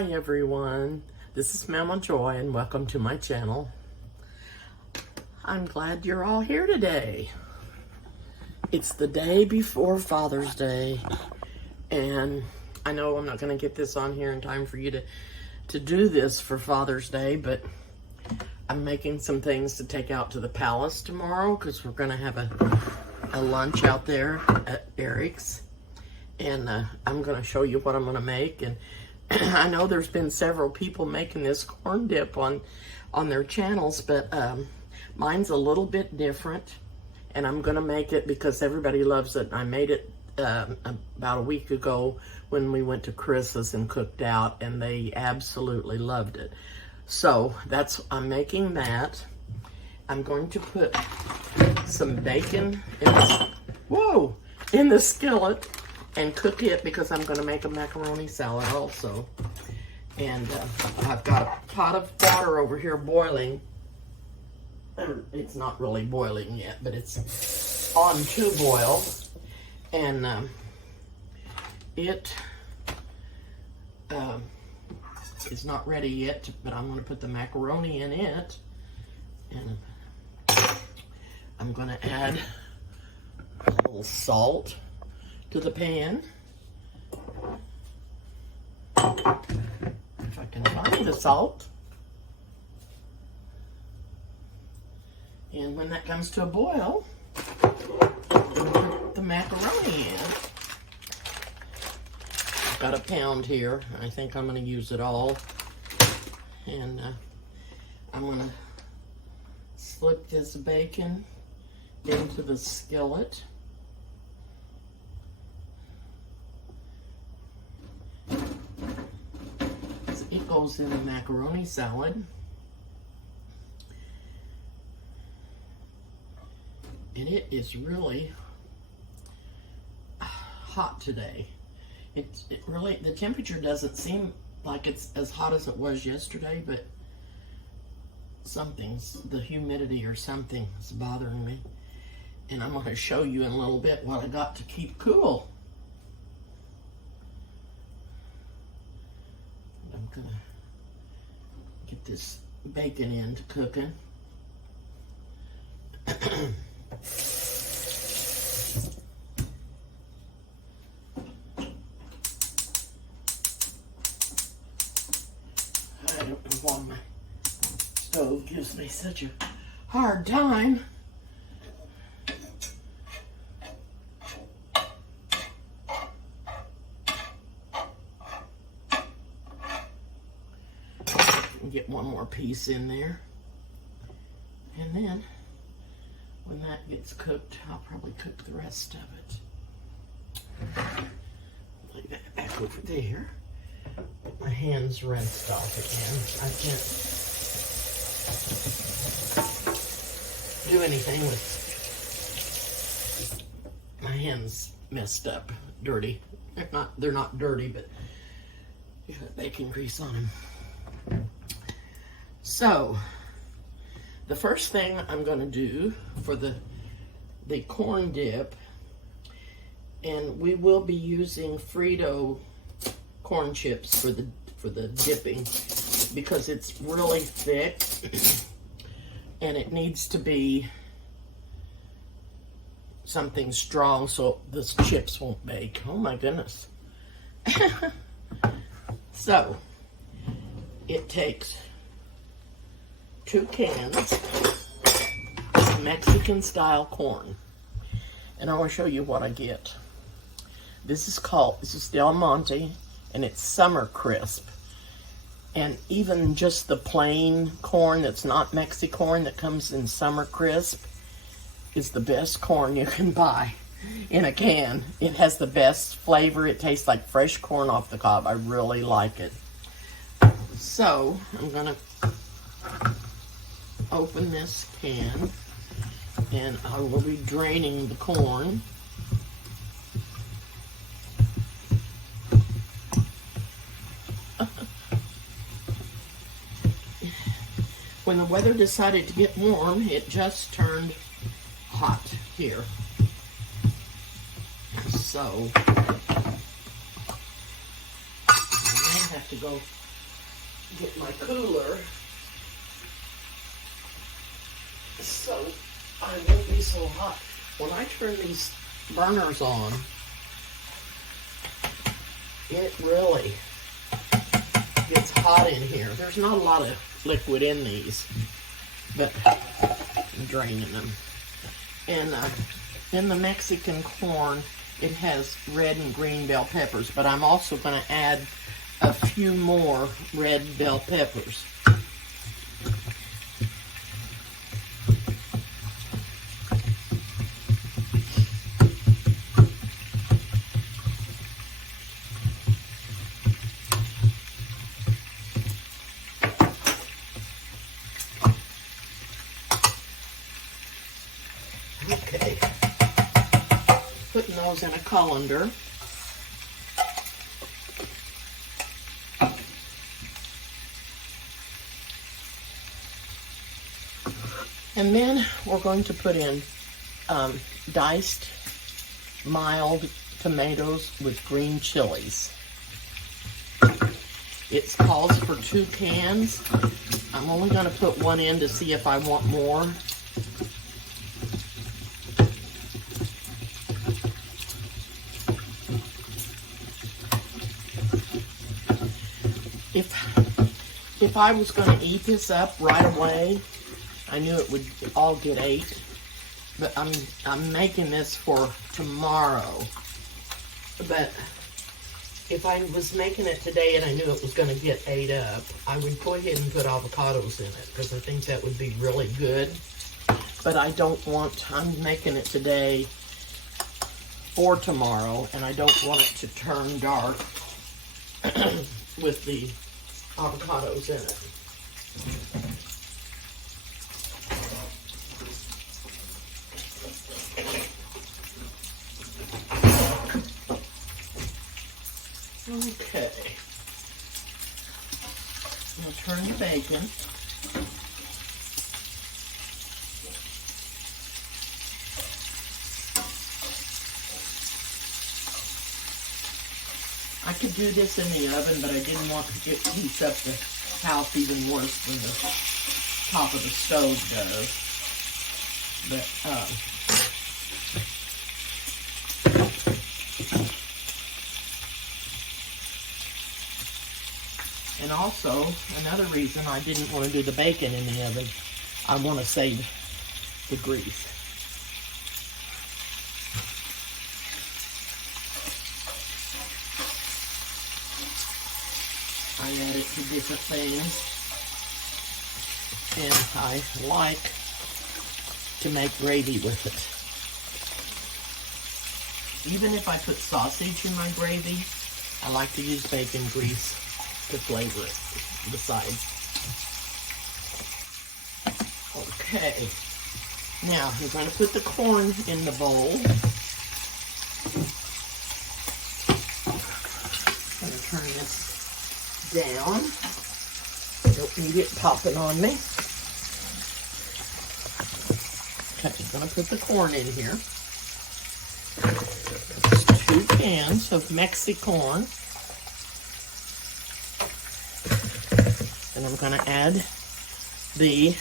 Hi everyone, this is Mama Joy and welcome to my channel. I'm glad you're all here today. It's the day before Father's Day and I know I'm not going to get this on here in time for you to do this for Father's Day, but I'm making some things to take out to the palace tomorrow because we're going to have a lunch out there at Eric's, and I'm going to show you what I'm going to make. And I know there's been several people making this corn dip on their channels, but mine's a little bit different, and I'm gonna make it because everybody loves it. I made it about a week ago when we went to Chris's and cooked out, and they absolutely loved it. So I'm making that. I'm going to put some bacon in the skillet and cook it because I'm going to make a macaroni salad also. And I've got a pot of water over here boiling. It's not really boiling yet, but it's on to boil. And it is not ready yet, but I'm going to put the macaroni in it. And I'm going to add a little salt to the pan. If I can find the salt. And when that comes to a boil, I'm going to put the macaroni in. I've got a pound here. I think I'm going to use it all. And I'm going to slip this bacon into the skillet. It goes in the macaroni salad. And it is really hot today. It really, the temperature doesn't seem like it's as hot as it was yesterday, but the humidity or something is bothering me. And I'm going to show you in a little bit what I got to keep cool. I'm going to get this bacon into cooking. I don't know why my stove gives me such a hard time. Get one more piece in there, and then when that gets cooked, I'll probably cook the rest of it. Lay that back over there. Get my hands rinsed off again. I can't do anything with my hands messed up, dirty. They're not dirty, but you got bacon grease on them. So, the first thing I'm going to do for the corn dip, and we will be using Frito corn chips for the dipping because it's really thick and it needs to be something strong so the chips won't bake. Oh my goodness. So, it takes 2 cans of Mexican style corn. And I want to show you what I get. This is Del Monte, and it's Summer Crisp. And even just the plain corn that's not Mexi corn that comes in Summer Crisp is the best corn you can buy in a can. It has the best flavor. It tastes like fresh corn off the cob. I really like it. So, I'm going to open this can, and I will be draining the corn. When the weather decided to get warm, it just turned hot here. So, I may have to go get my cooler so I won't be so hot. When I turn these burners on, it really gets hot in here. There's not a lot of liquid in these, but I'm draining them. And in the Mexican corn, it has red and green bell peppers, but I'm also going to add a few more red bell peppers. Okay, putting those in a colander. And then we're going to put in diced mild tomatoes with green chilies. It calls for 2 cans. I'm only going to put one in to see if I want more. If I was going to eat this up right away, I knew it would all get ate, but I'm making this for tomorrow. But if I was making it today and I knew it was going to get ate up, I would go ahead and put avocados in it because I think that would be really good. But I don't want, I'm making it today for tomorrow, and I don't want it to turn dark with the avocados in it. Okay. I'll turn the bacon. I could do this in the oven, but I didn't want to heat up the house even worse than the top of the stove does. But, and also, another reason I didn't want to do the bacon in the oven, I want to save the grease. I add it to different things, and I like to make gravy with it. Even if I put sausage in my gravy, I like to use bacon grease to flavor it besides. Okay, now I'm going to put the corn in the bowl. I'm going to turn this down. I don't need it popping on me. Okay, I'm going to put the corn in here. 2 cans of Mexicorn. And I'm going to add the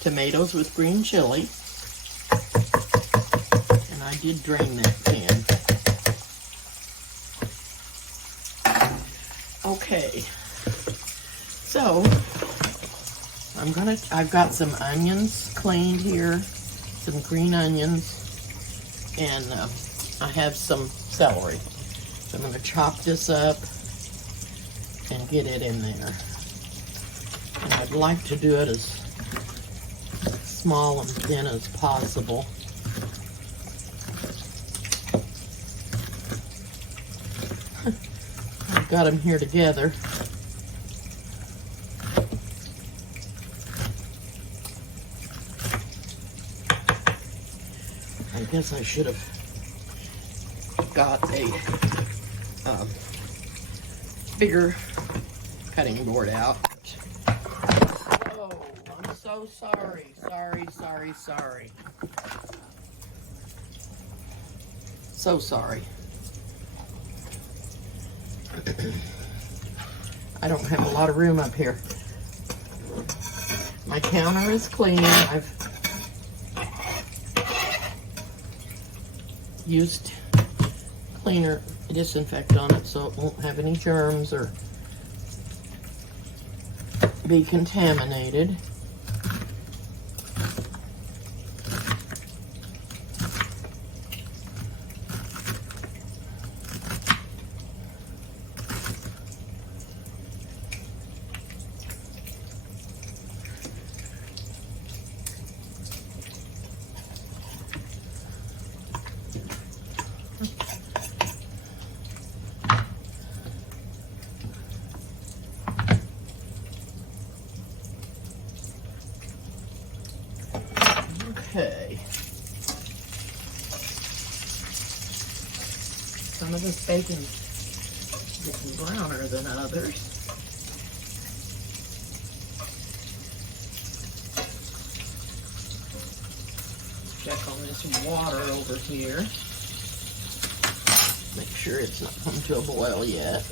tomatoes with green chili. And I did drain that can. Okay. So, I've got some onions cleaned here, some green onions, and I have some celery. So I'm going to chop this up and get it in there. And I'd like to do it as small and thin as possible. I've got them here together. I guess I should have got a bigger cutting board out. Oh, I'm so sorry. Sorry. So sorry. I don't have a lot of room up here. My counter is clean. I've used cleaner disinfect on it so it won't have any germs or be contaminated. Okay. Some of this bacon is getting browner than others. Check on this water over here. Make sure it's not come to a boil yet.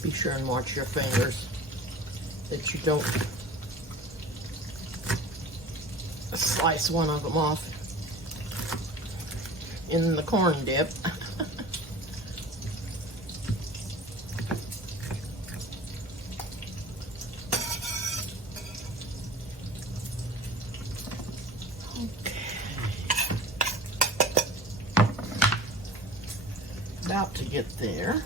Be sure and watch your fingers that you don't slice one of them off in the corn dip. About to get there.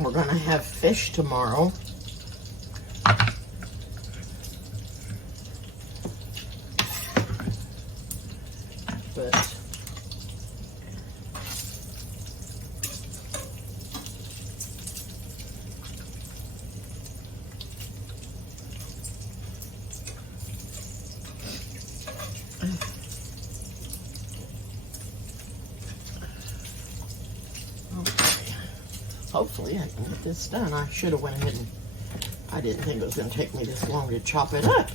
We're going to have fish tomorrow. But hopefully I can get this done. I should have went ahead and I didn't think it was going to take me this long to chop it up.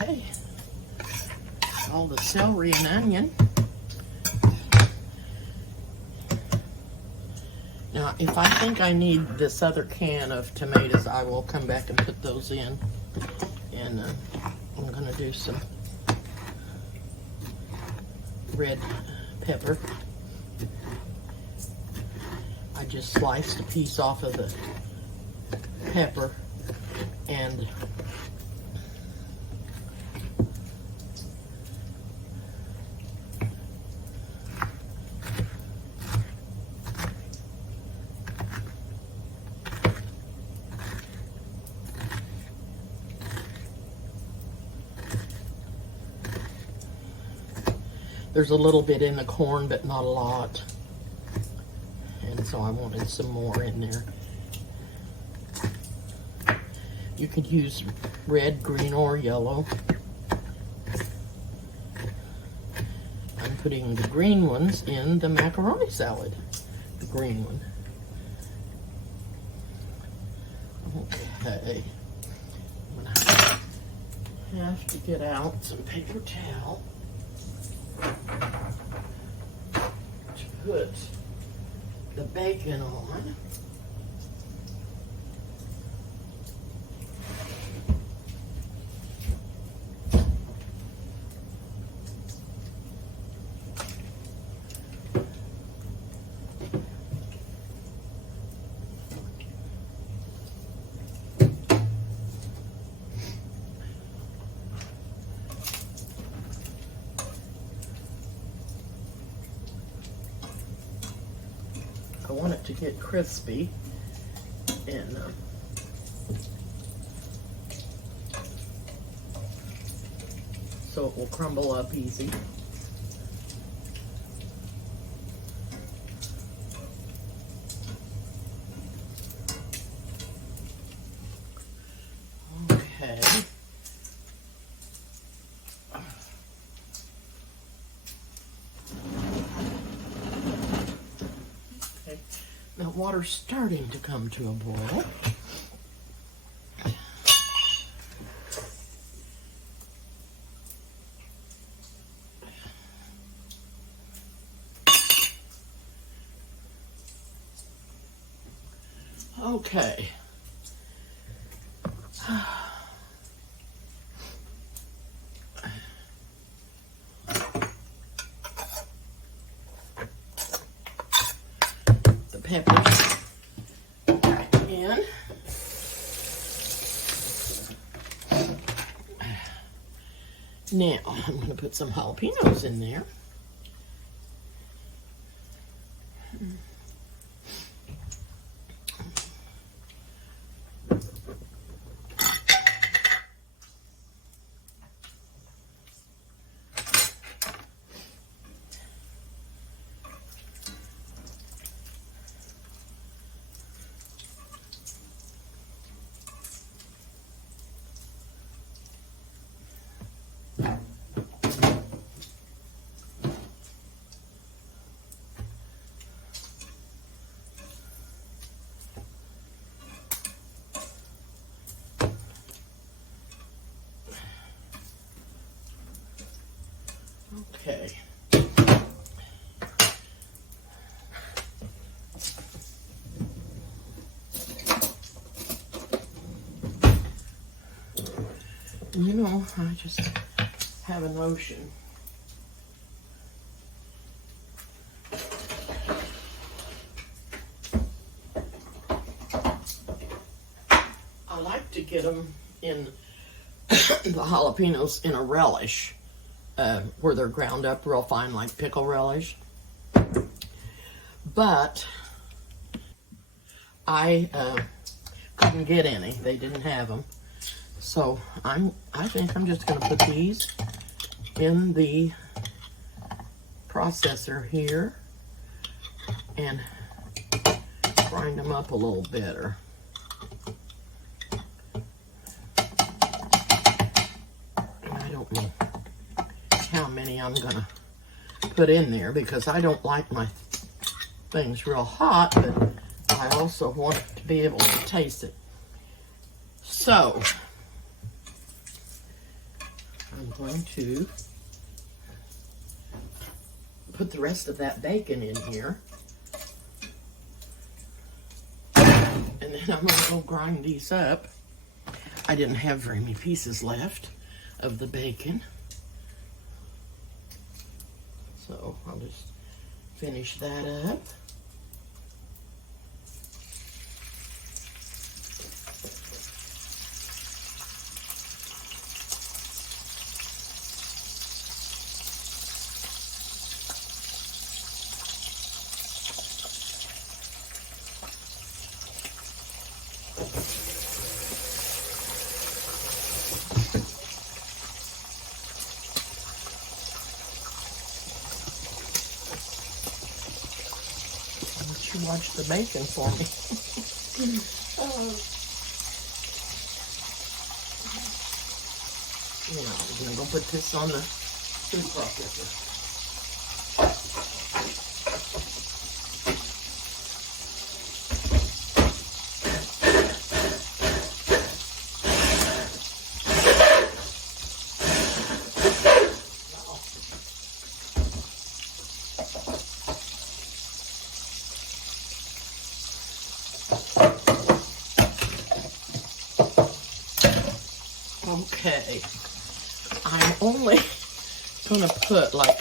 Okay, all the celery and onion. Now, if I think I need this other can of tomatoes, I will come back and put those in. And I'm going to do some red pepper. I just sliced a piece off of the pepper and there's a little bit in the corn, but not a lot. And so I wanted some more in there. You could use red, green, or yellow. I'm putting the green ones in the macaroni salad. The green one. Okay. I'm gonna have to get out some paper towel to put the bacon on. I want it to get crispy, and so it will crumble up easy. Okay. Okay. Now water's starting to come to a boil. Okay. The peppers back in. Now I'm going to put some jalapenos in there. Okay. You know, I just have a notion. I like to get them in the jalapenos in a relish, where they're ground up real fine, like pickle relish. But I couldn't get any. They didn't have them. So I think I'm just going to put these in the processor here and grind them up a little better. I don't know how many I'm going to put in there because I don't like my things real hot, but I also want to be able to taste it. So I'm going to put the rest of that bacon in here. And then I'm going to go grind these up. I didn't have very many pieces left of the bacon. So I'll just finish that up. Watch the bacon for me. Now I'm gonna go put this on the food processor. Okay, I'm only gonna put like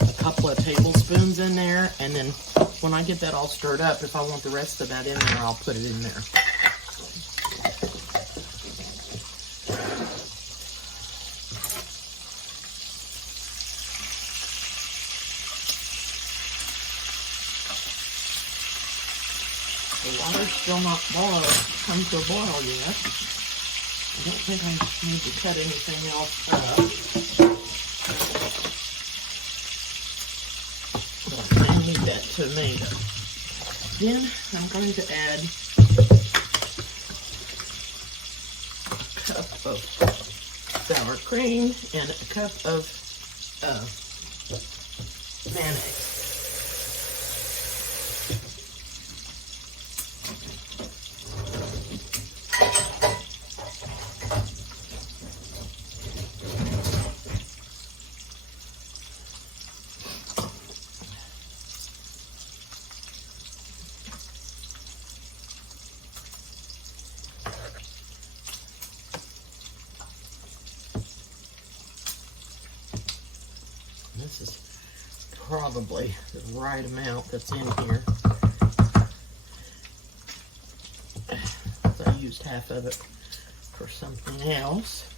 a couple of tablespoons in there, and then when I get that all stirred up, if I want the rest of that in there, I'll put it in there. water's still not come to a boil yet. I don't think I need to cut anything else up. But I need that tomato. Then I'm going to add a cup of sour cream and a cup of mayonnaise. This is probably the right amount that's in here. I used half of it for something else.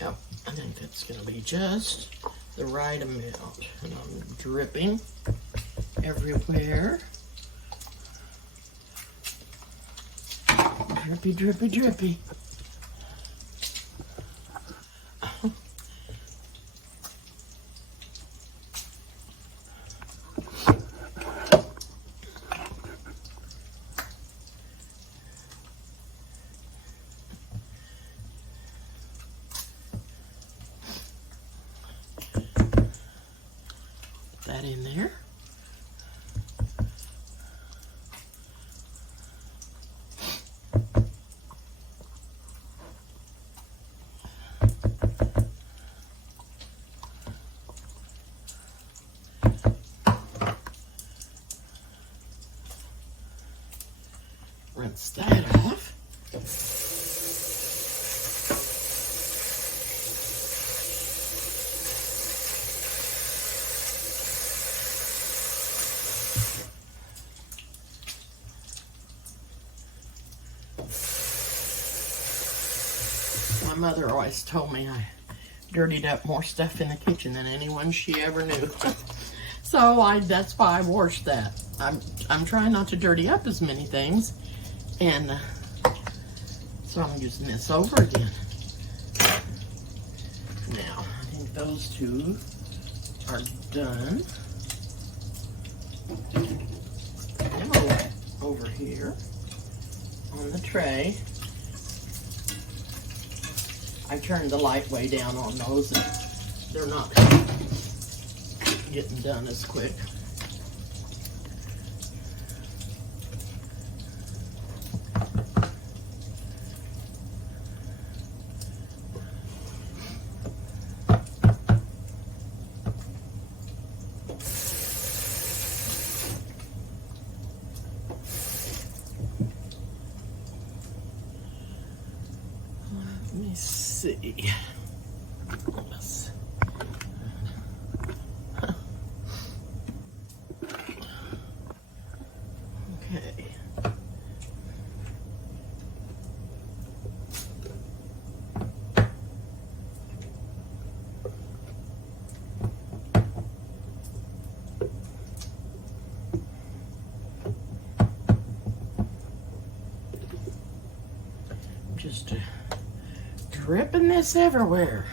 Yep, I think that's going to be just the right amount. And I'm dripping everywhere. Drippy, drippy, drippy. That in there. Rinse that off. My mother always told me I dirtied up more stuff in the kitchen than anyone she ever knew. So that's why I washed that. I'm trying not to dirty up as many things, and so I'm using this over again. Now, I think those two are done. Now, over here on the tray, I turned the light way down on those, and they're not getting done as quick. Let me see. Yes. Okay. Just dripping this everywhere.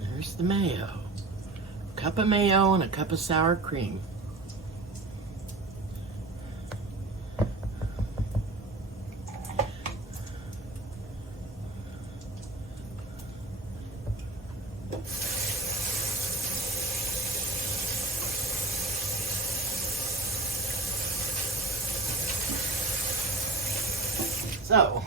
There's the mayo. A cup of mayo and a cup of sour cream. So,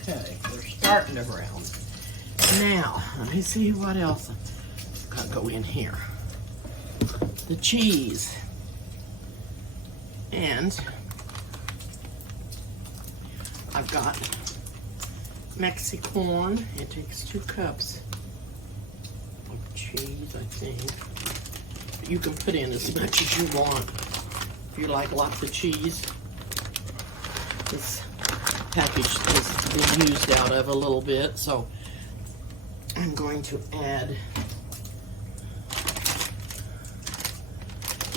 okay, we're starting to brown. Now, let me see what else I've got to go in here. The cheese. And I've got Mexicorn. It takes 2 cups of cheese, I think. You can put in as much as you want if you like lots of cheese. This package has been used out of a little bit, so I'm going to add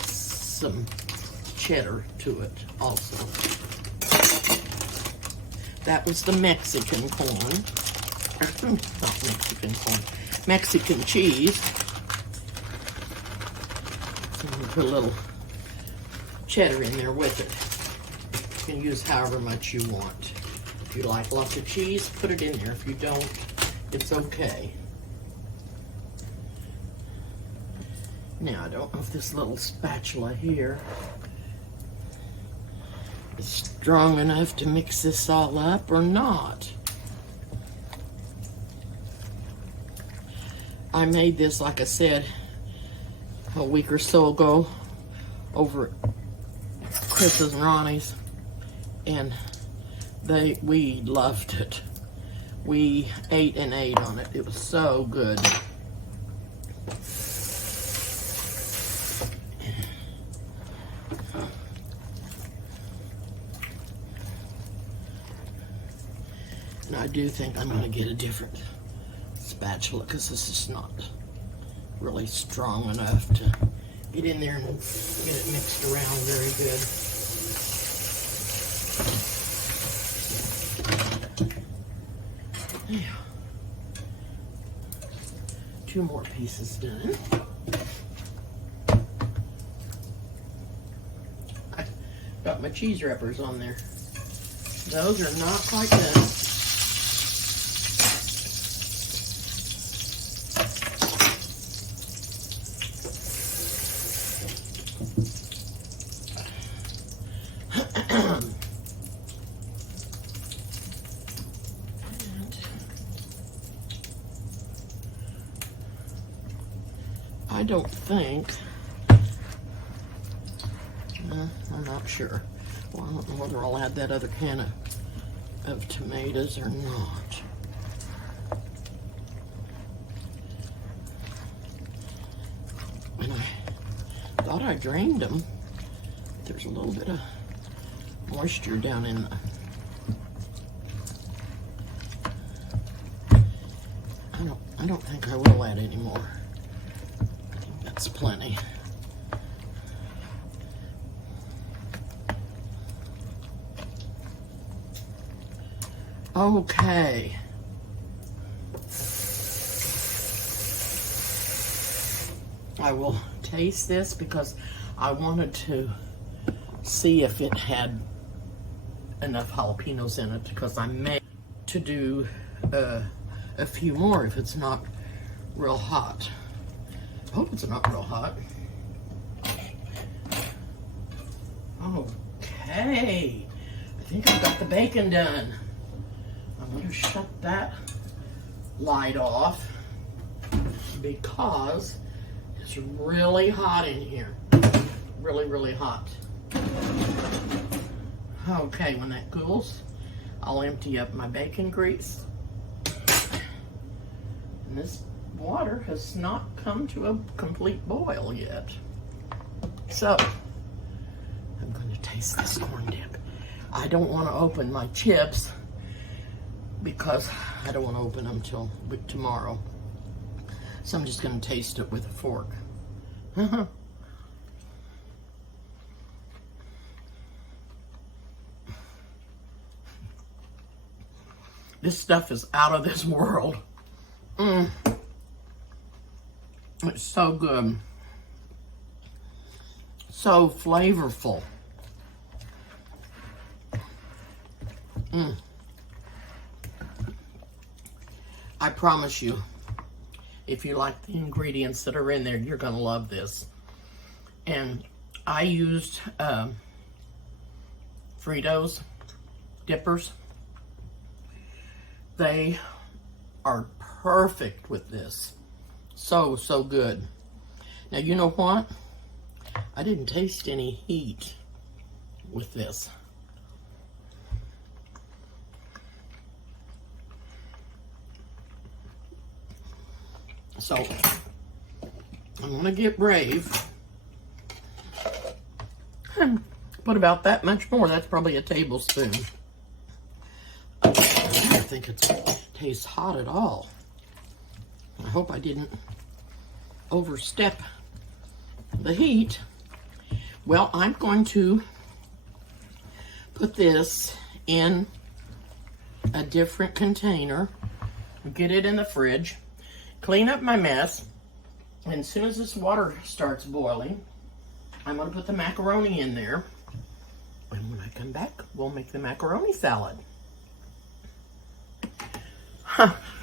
some cheddar to it also. That was the Mexican corn. Not Mexican corn. Mexican cheese. And put a little cheddar in there with it. You can use however much you want. If you like lots of cheese, put it in there. If you don't, it's okay. Now, I don't know if this little spatula here is strong enough to mix this all up or not. I made this, like I said, a week or so ago over at Chris's and Ronnie's, and we loved it. We ate and ate on it. It was so good. And I do think I'm going to get a different spatula because this is not really strong enough to get in there and get it mixed around very good. Yeah. 2 more pieces done. I got my cheese wrappers on there. Those are not quite done. I don't think, I'm not sure. Well, I don't know whether I'll add that other can of tomatoes or not. And I thought I drained them. There's a little bit of moisture down in the... I don't think I will add any more. I think that's plenty. Okay. I will taste this because I wanted to see if it had enough jalapenos in it, because I may to do a few more if it's not real hot. I hope it's not real hot. Okay. I think I've got the bacon done. I'm going to shut that light off because it's really hot in here. Really, really hot. Okay, when that cools, I'll empty up my bacon grease. And this water has not come to a complete boil yet. So, I'm going to taste this corn dip. I don't want to open my chips because I don't want to open them till tomorrow. So I'm just going to taste it with a fork. This stuff is out of this world. It's so good. So flavorful. I promise you, if you like the ingredients that are in there, you're gonna love this. And I used Fritos dippers. They are perfect with this. So, so good. Now, you know what? I didn't taste any heat with this. So I'm gonna get brave and put about that much more. That's probably a tablespoon. I don't think it tastes hot at all. I hope I didn't overstep the heat. Well, I'm going to put this in a different container, get it in the fridge, clean up my mess, and as soon as this water starts boiling, I'm going to put the macaroni in there, and when I come back, we'll make the macaroni salad.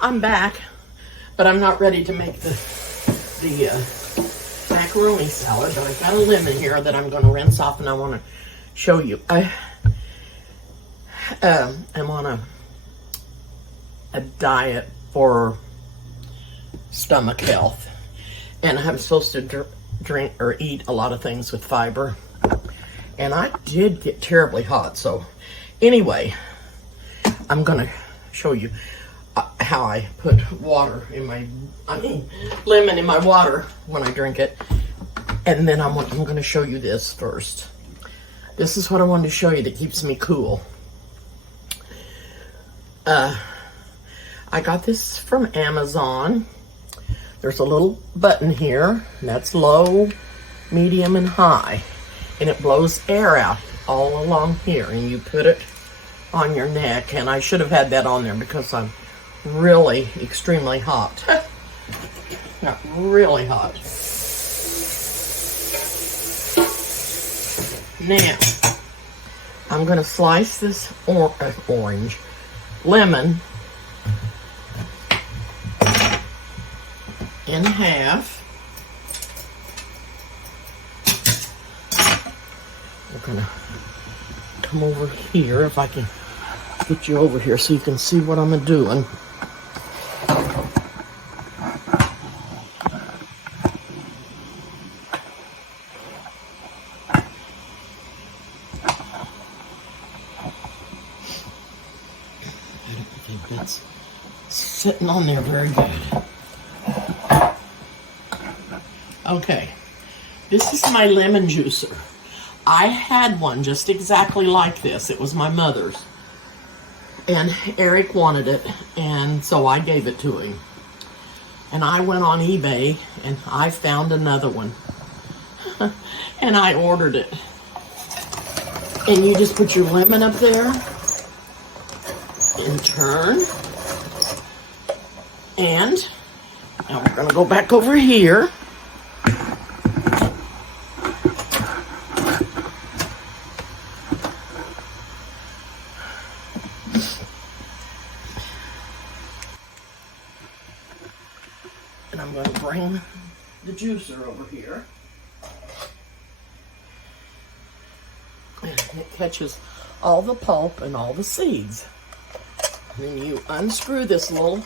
I'm back, but I'm not ready to make the macaroni salad, but I've got a lemon here that I'm going to rinse off, and I want to show you. I'm on a diet for stomach health, and I'm supposed to drink or eat a lot of things with fiber, and I did get terribly hot. So anyway, I'm going to show you how I put lemon in my water when I drink it. And then I'm going to show you this first. This is what I wanted to show you that keeps me cool. I got this from Amazon. There's a little button here, and that's low, medium, and high. And it blows air out all along here, and you put it on your neck. And I should have had that on there because I'm really extremely hot. Not really hot. Now, I'm going to slice this lemon in half. We're going to come over here, if I can get you over here so you can see what I'm doing. That's sitting on there very good. Okay, this is my lemon juicer. I had one just exactly like this. It was my mother's. And Eric wanted it, and so I gave it to him. And I went on eBay, and I found another one. And I ordered it. And you just put your lemon up there, and turn. And now we're going to go back over here. And I'm going to bring the juicer over here. And it catches all the pulp and all the seeds. Then you unscrew this little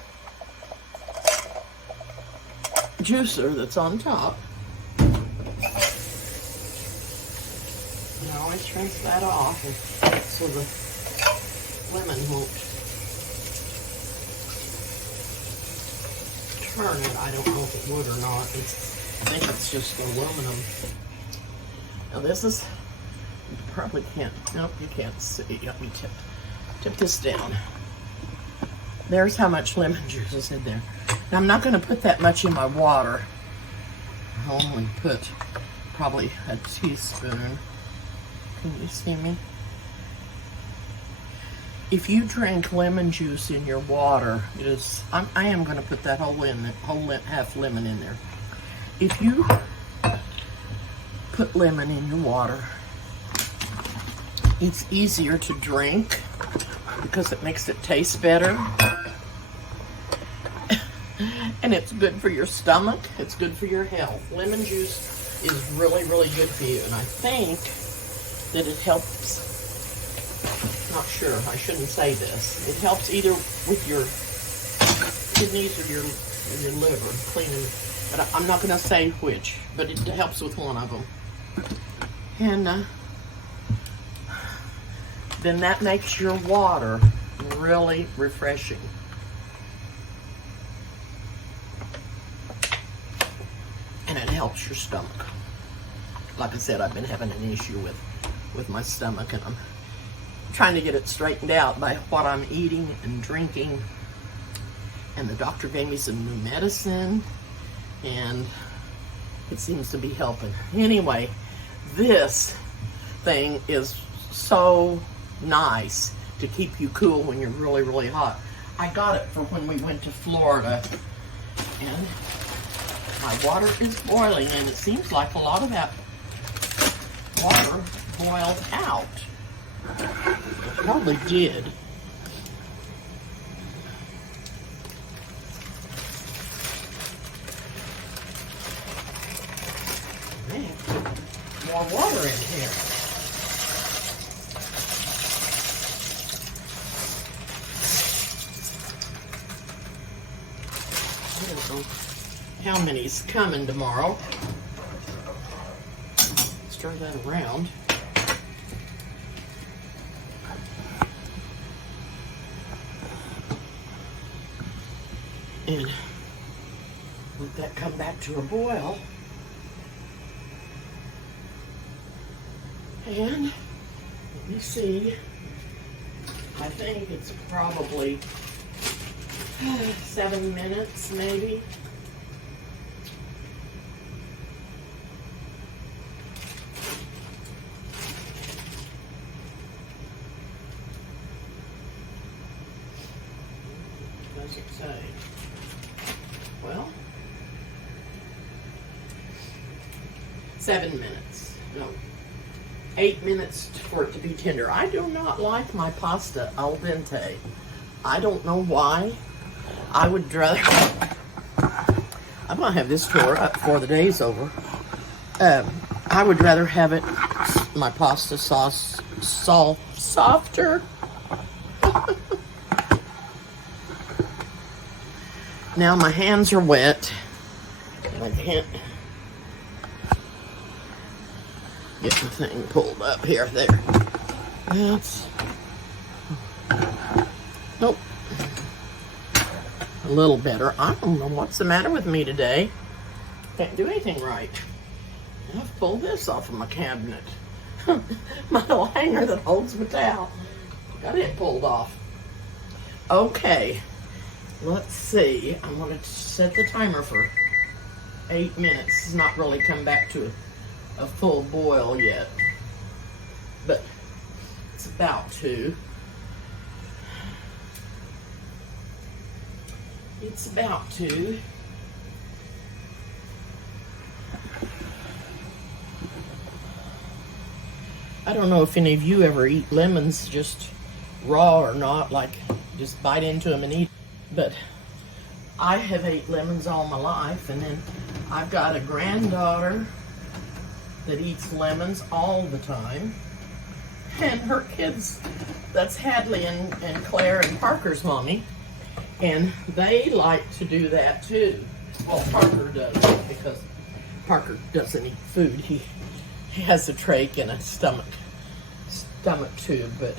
juicer that's on top. And I always rinse that off so the lemon won't turn it. I don't know if it would or not. I think it's just aluminum. Now this is, you probably can't, nope, you can't see. Let me tip this down. There's how much lemon juice is in there. Now I'm not going to put that much in my water. I'll only put probably a teaspoon. Can you see me? If you drink lemon juice in your water, I am going to put that whole half lemon in there. If you put lemon in your water, it's easier to drink because it makes it taste better. And it's good for your stomach. It's good for your health. Lemon juice is really, really good for you. And I think that it helps, not sure, I shouldn't say this. It helps either with your kidneys or your liver, cleaning. But I'm not going to say which, but it helps with one of them. And then that makes your water really refreshing. helps your stomach. Like I said, I've been having an issue with my stomach, and I'm trying to get it straightened out by what I'm eating and drinking. And the doctor gave me some new medicine, and it seems to be helping. Anyway, this thing is so nice to keep you cool when you're really, really hot. I got it for when we went to Florida, and my water is boiling, and it seems like a lot of that water boiled out. It probably did. Man, more water in here. I don't know how many's coming tomorrow. Stir that around. And let that come back to a boil. And let me see. I think it's probably 7 minutes, maybe. Does it say? Well, 7 minutes. No. 8 minutes for it to be tender. I do not like my pasta al dente. I don't know why. I would rather... I'm going to have this tore up before the day's over. I would rather have it, my pasta sauce, softer. Now my hands are wet, and I can't get the thing pulled up here. There. That's... Nope. A little better. I don't know what's the matter with me today. Can't do anything right. I've pulled this off of my cabinet. My little hanger that holds my towel. Got it pulled off. Okay. Let's see. I'm going to set the timer for 8 minutes. It's not really come back to a full boil yet, but it's about to. It's about to. I don't know if any of you ever eat lemons just raw or not, like just bite into them and eat. But I have ate lemons all my life, and then I've got a granddaughter that eats lemons all the time. And her kids, that's Hadley and Claire and Parker's mommy, and they like to do that too. Well, Parker does, because Parker doesn't eat food. He has a trach and a stomach tube, but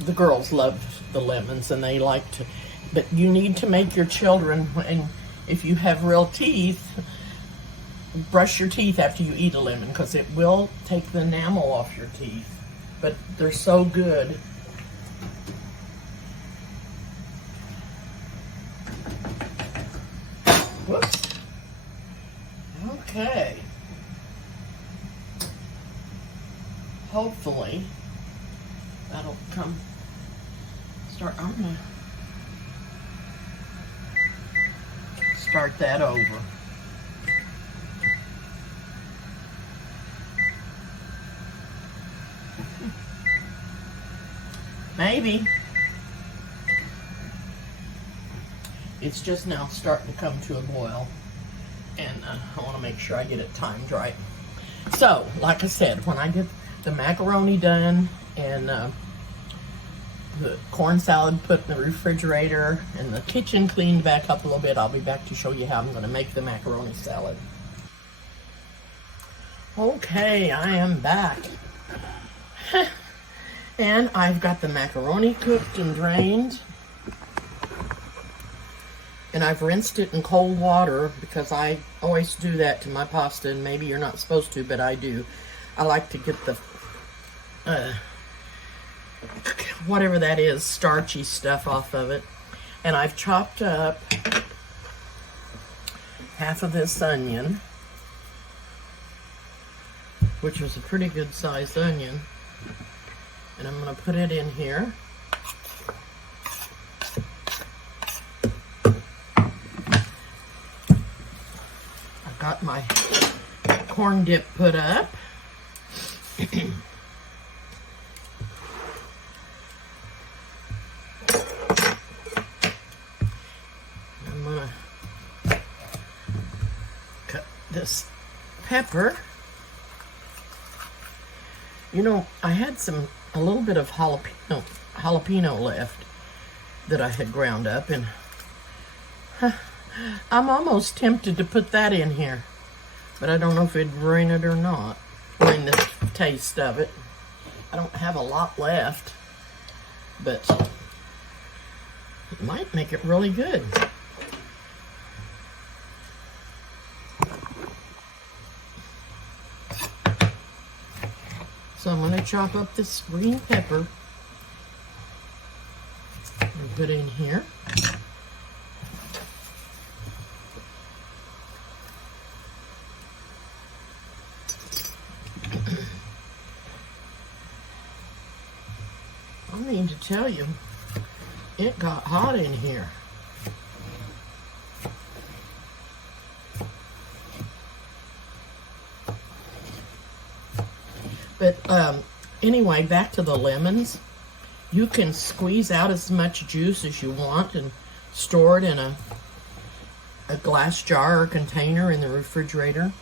the girls love the lemons, and they like to, but you need to make your children, and if you have real teeth, brush your teeth after you eat a lemon, because it will take the enamel off your teeth, but they're so good. Whoops. Okay. Hopefully that'll come start. I'm gonna start that over. Maybe. It's just now starting to come to a boil, and I want to make sure I get it timed right. So, like I said, when I get the macaroni done and the corn salad put in the refrigerator and the kitchen cleaned back up a little bit, I'll be back to show you how I'm going to make the macaroni salad. Okay, I am back. And I've got the macaroni cooked and drained. And I've rinsed it in cold water because I always do that to my pasta, and maybe you're not supposed to, but I do. I like to get the, whatever that is, starchy stuff off of it. And I've chopped up half of this onion, which was a pretty good sized onion. And I'm going to put it in here. I've got my corn dip put up. I'm going to cut this pepper. You know, I had a little bit of jalapeno left that I had ground up, and I'm almost tempted to put that in here, but I don't know if it'd ruin it or not, ruin the taste of it. I don't have a lot left, but it might make it really good. So I'm going to chop up this green pepper and put it in here. I mean to tell you, it got hot in here. But anyway, back to the lemons. You can squeeze out as much juice as you want and store it in a glass jar or container in the refrigerator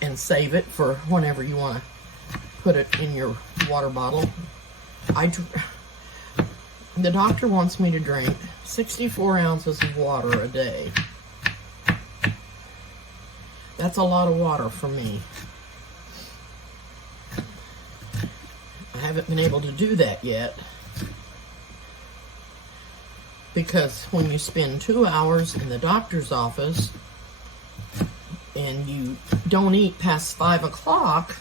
and save it for whenever you want to put it in your water bottle. The doctor wants me to drink 64 ounces of water a day. That's a lot of water for me. I haven't been able to do that yet because when you spend 2 hours in the doctor's office and you don't eat past 5 o'clock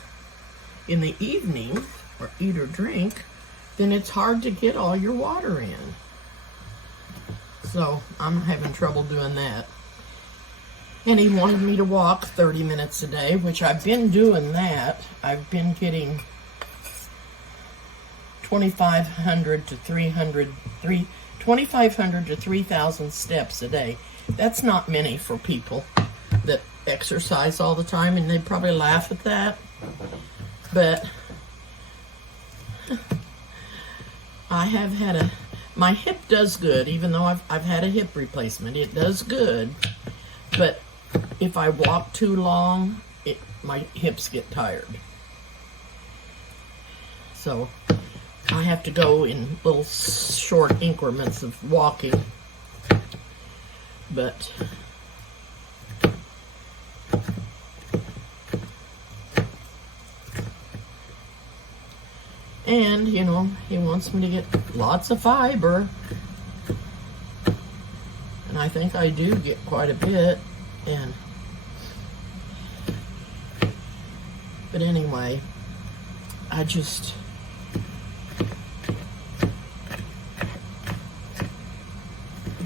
in the evening or eat or drink, then it's hard to get all your water in. So I'm having trouble doing that. And he wanted me to walk 30 minutes a day, which I've been doing that. I've been getting 2,500 to 3,000 steps a day. That's not many for people that exercise all the time, and they probably laugh at that. But I have had my hip does good, even though I've had a hip replacement. It does good, but if I walk too long, my hips get tired. So I have to go in little short increments of walking. But and you know, he wants me to get lots of fiber, and I think I do get quite a bit. And but anyway, I just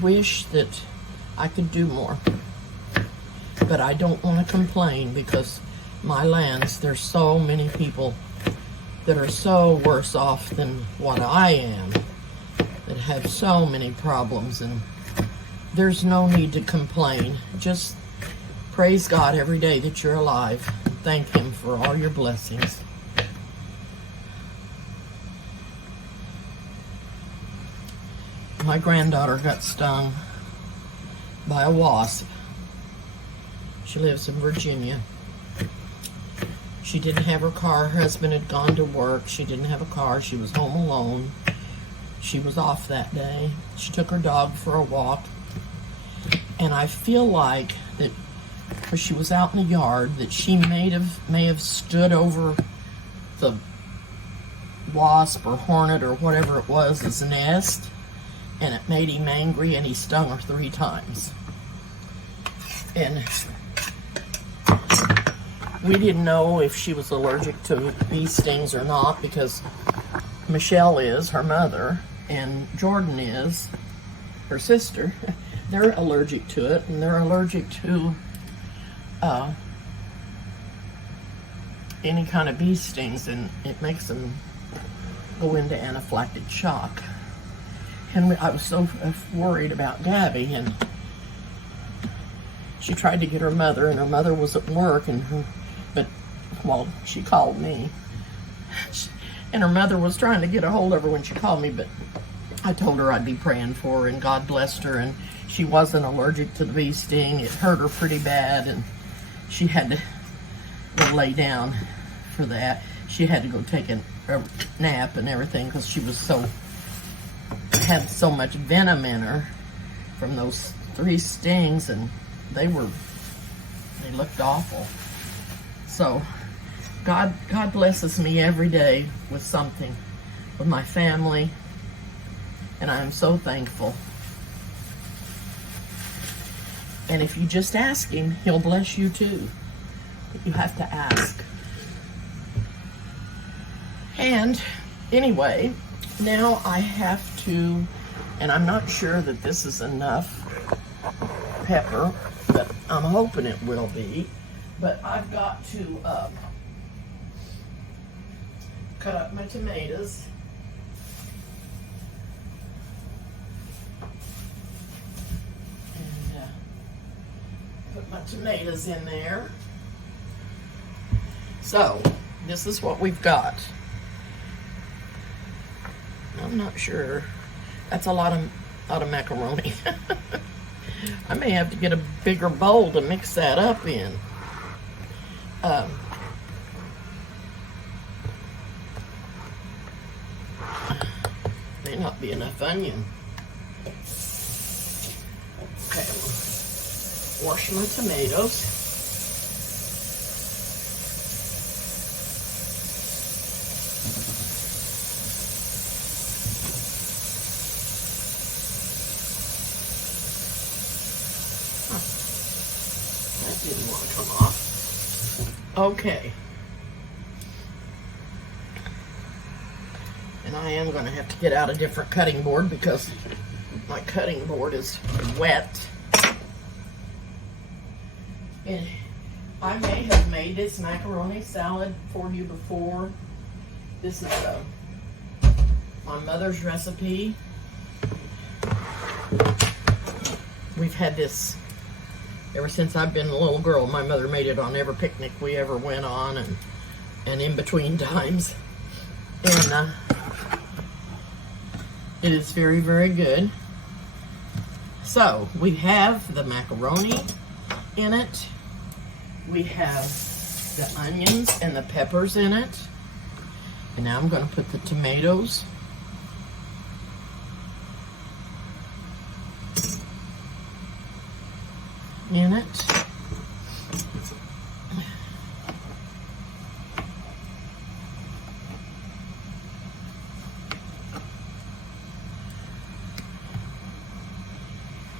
wish that I could do more, but I don't want to complain because my lands, there's so many people that are so worse off than what I am, that have so many problems, and there's no need to complain. Just praise God every day that you're alive. Thank Him for all your blessings. My granddaughter got stung by a wasp. She lives in Virginia. She didn't have her car. Her husband had gone to work. She didn't have a car. She was home alone. She was off that day. She took her dog for a walk. And I feel like that when she was out in the yard, that she may have stood over the wasp or hornet or whatever it was, its nest, and it made him angry, and he stung her 3 times. And we didn't know if she was allergic to bee stings or not, because Michelle is, her mother, and Jordan is, her sister. They're allergic to it, and they're allergic to any kind of bee stings, and it makes them go into anaphylactic shock. And I was so worried about Gabby, and she tried to get her mother, and her mother was at work, well, she called me. And her mother was trying to get a hold of her when she called me, but I told her I'd be praying for her, and God blessed her, and she wasn't allergic to the bee sting. It hurt her pretty bad, and she had to go lay down for that. She had to go take a nap and everything, because she was had so much venom in her from those 3 stings, and they looked awful. So God blesses me every day with something, with my family, and I am so thankful. And if you just ask him, he'll bless you too. But you have to ask. And anyway, now I have to, and I'm not sure that this is enough pepper, but I'm hoping it will be. But I've got to cut up my tomatoes. And put my tomatoes in there. So, this is what we've got. I'm not sure. That's a lot of macaroni. I may have to get a bigger bowl to mix that up in. May not be enough onion. Okay, wash my tomatoes. That didn't want to come off. Okay. And I am going to have to get out a different cutting board because my cutting board is wet. And I may have made this macaroni salad for you before. This is my mother's recipe. We've had this ever since I've been a little girl. My mother made it on every picnic we ever went on, and in between times. And it is very, very good. So, we have the macaroni in it. We have the onions and the peppers in it. And now I'm going to put the tomatoes in it.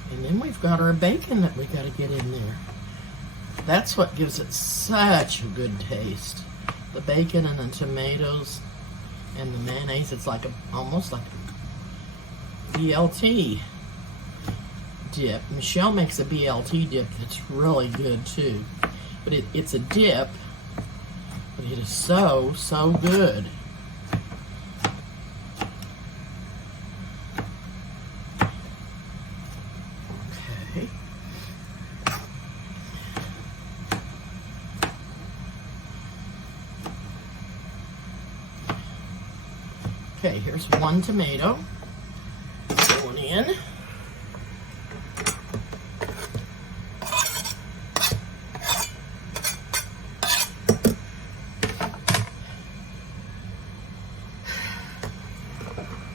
And then we've got our bacon that we got to get in there. That's what gives it such a good taste. The bacon and the tomatoes and the mayonnaise. It's like almost like a BLT dip. Michelle makes a BLT dip that's really good too. But it's a dip, but it is so, so good. Okay. Okay, here's one tomato going in.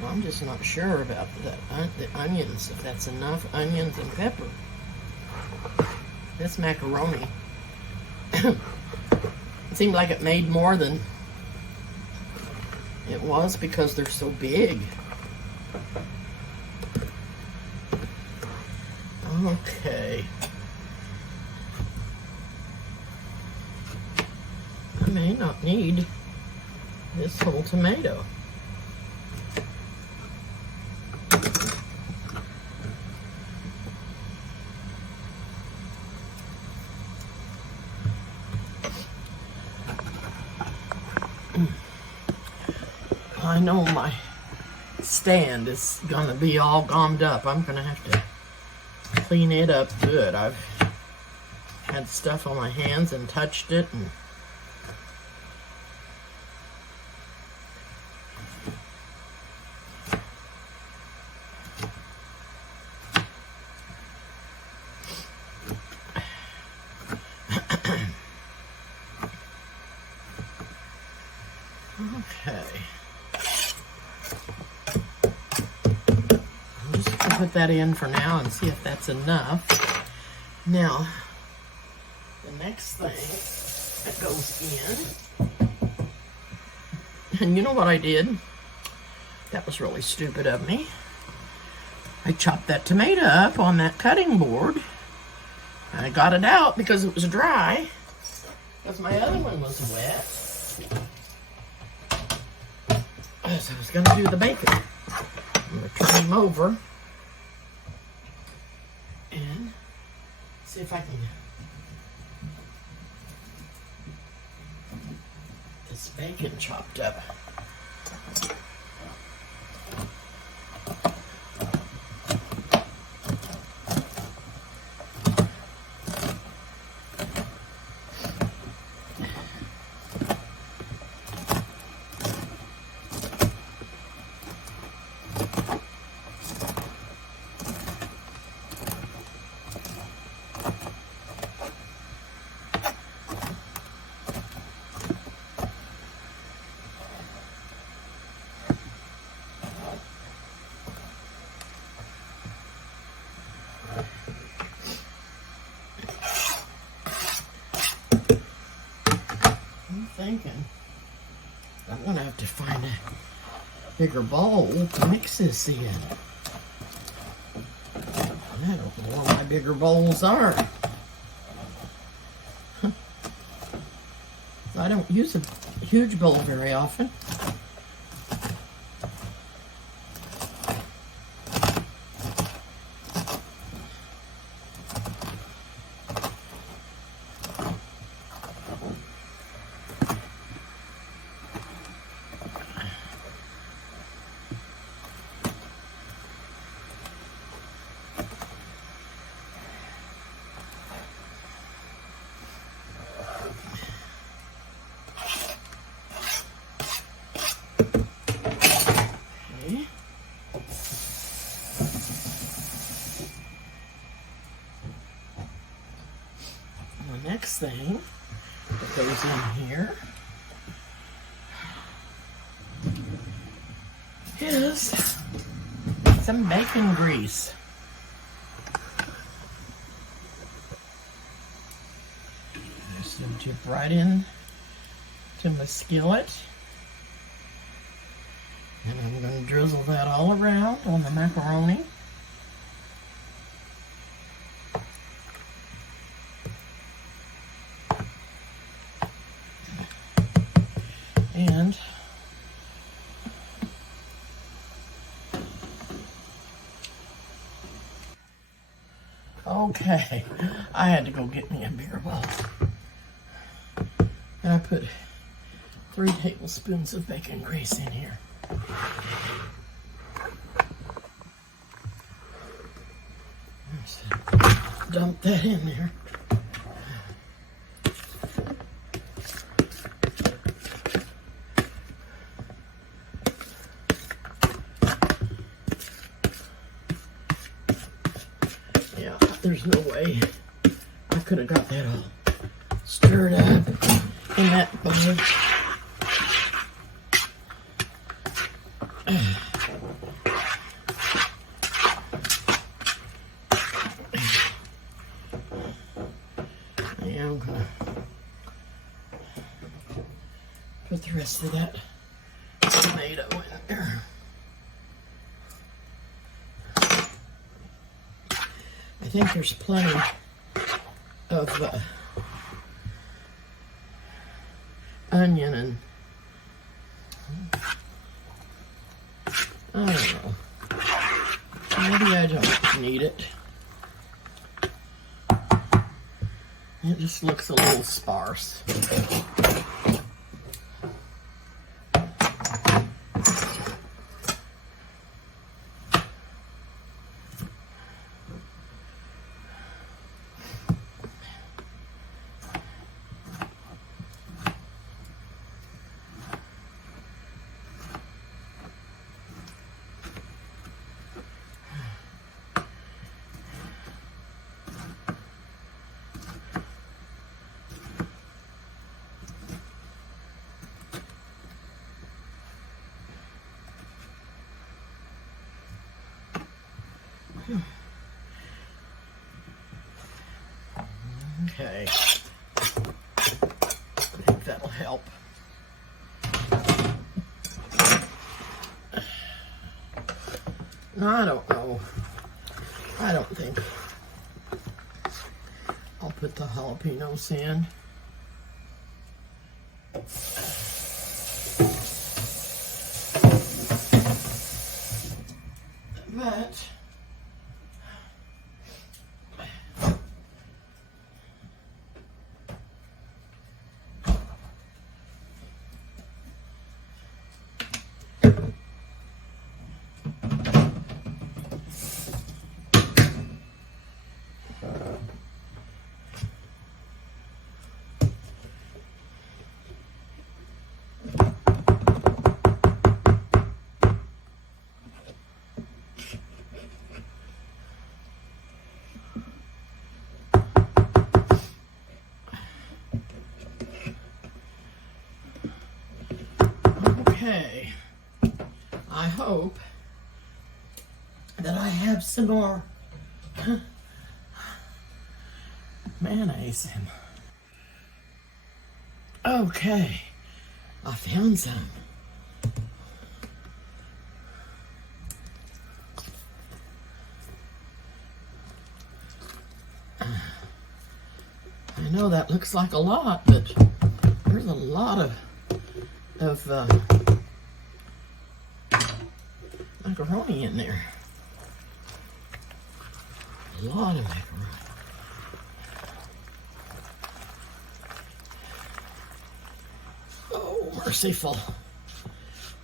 I'm just not sure about the onions, if that's enough onions and pepper. This macaroni, it seemed like it made more than it was because they're so big. Okay. I may not need this whole tomato. I know my stand is gonna be all gummed up. I'm gonna have to clean it up good. I've had stuff on my hands and touched it, and okay. I'm just gonna put that in for now and see if that's enough. Now, the next thing that goes in, and you know what I did? That was really stupid of me. I chopped that tomato up on that cutting board. I got it out because it was dry, because my other one was wet. So I was going to do the bacon. I'm going to turn him over and see if I can get this bacon chopped up. Thinking I'm gonna have to find a bigger bowl to mix this in. I don't know where my bigger bowls are. I don't use a huge bowl very often. Next thing that goes in here is some bacon grease. Just gonna dip right in to my skillet, and I'm going to drizzle that all around on the macaroni. And okay, I had to go get me a bigger bowl. And I put 3 tablespoons of bacon grease in here. Just dump that in there. There's no way I could have got that all stirred up in that bowl. Yeah, I'm gonna put the rest of that tomato in there. I think there's plenty of onion and I don't know. Maybe I don't need it. It just looks a little sparse. Okay, I think that'll help. No, I don't know. I don't think I'll put the jalapenos in. But okay, I hope that I have some more mayonnaise in. Okay, I found some. I know that looks like a lot, but there's a lot of macaroni in there. A lot of macaroni. Oh, merciful.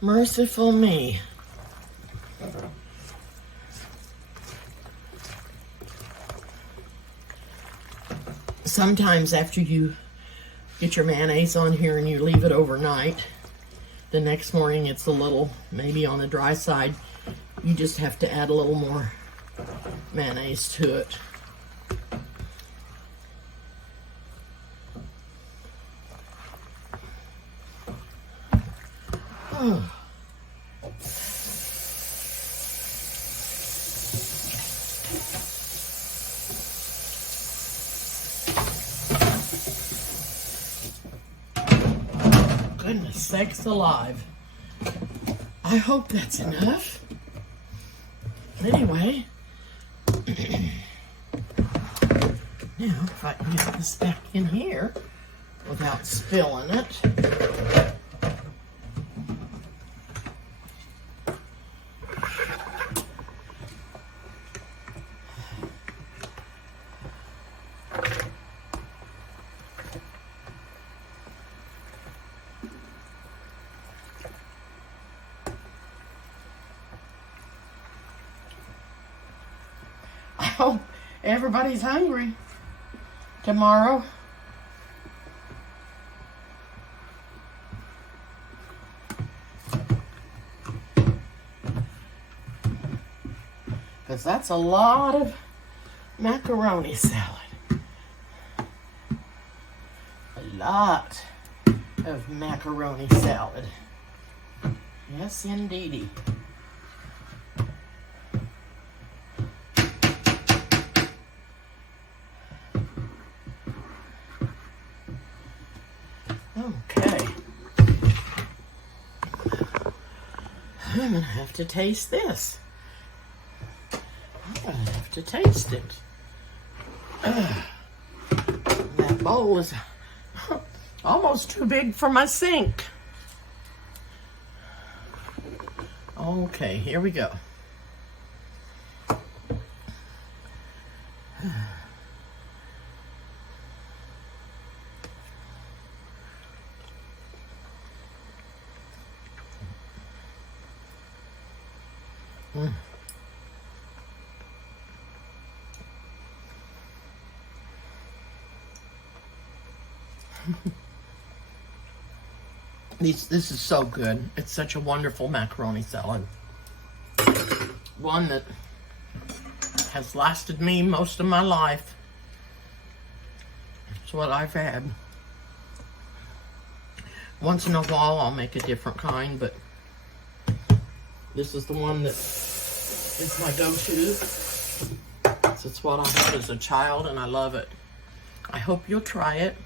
Merciful me. Sometimes after you get your mayonnaise on here and you leave it overnight, the next morning it's a little, maybe on the dry side, you just have to add a little more mayonnaise to it. Oh. Goodness sakes alive. I hope that's enough. Anyway, now if I can get this back in here without spilling it. I hope everybody's hungry tomorrow. Because that's a lot of macaroni salad. A lot of macaroni salad. Yes, indeedy. Okay. I'm gonna have to taste this. I'm gonna have to taste it. That bowl is almost too big for my sink. Okay, here we go. This is so good. It's such a wonderful macaroni salad. One that has lasted me most of my life. It's what I've had. Once in a while I'll make a different kind, but this is the one that is my go-to. It's what I had as a child and I love it. I hope you'll try it.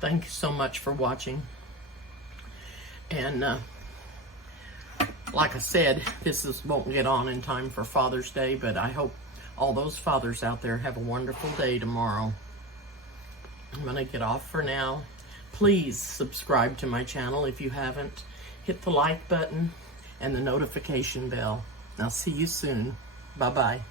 Thank you so much for watching. And like I said, won't get on in time for Father's Day, but I hope all those fathers out there have a wonderful day tomorrow. I'm gonna get off for now. Please subscribe to my channel if you haven't. Hit the like button and the notification bell. I'll see you soon. Bye-bye.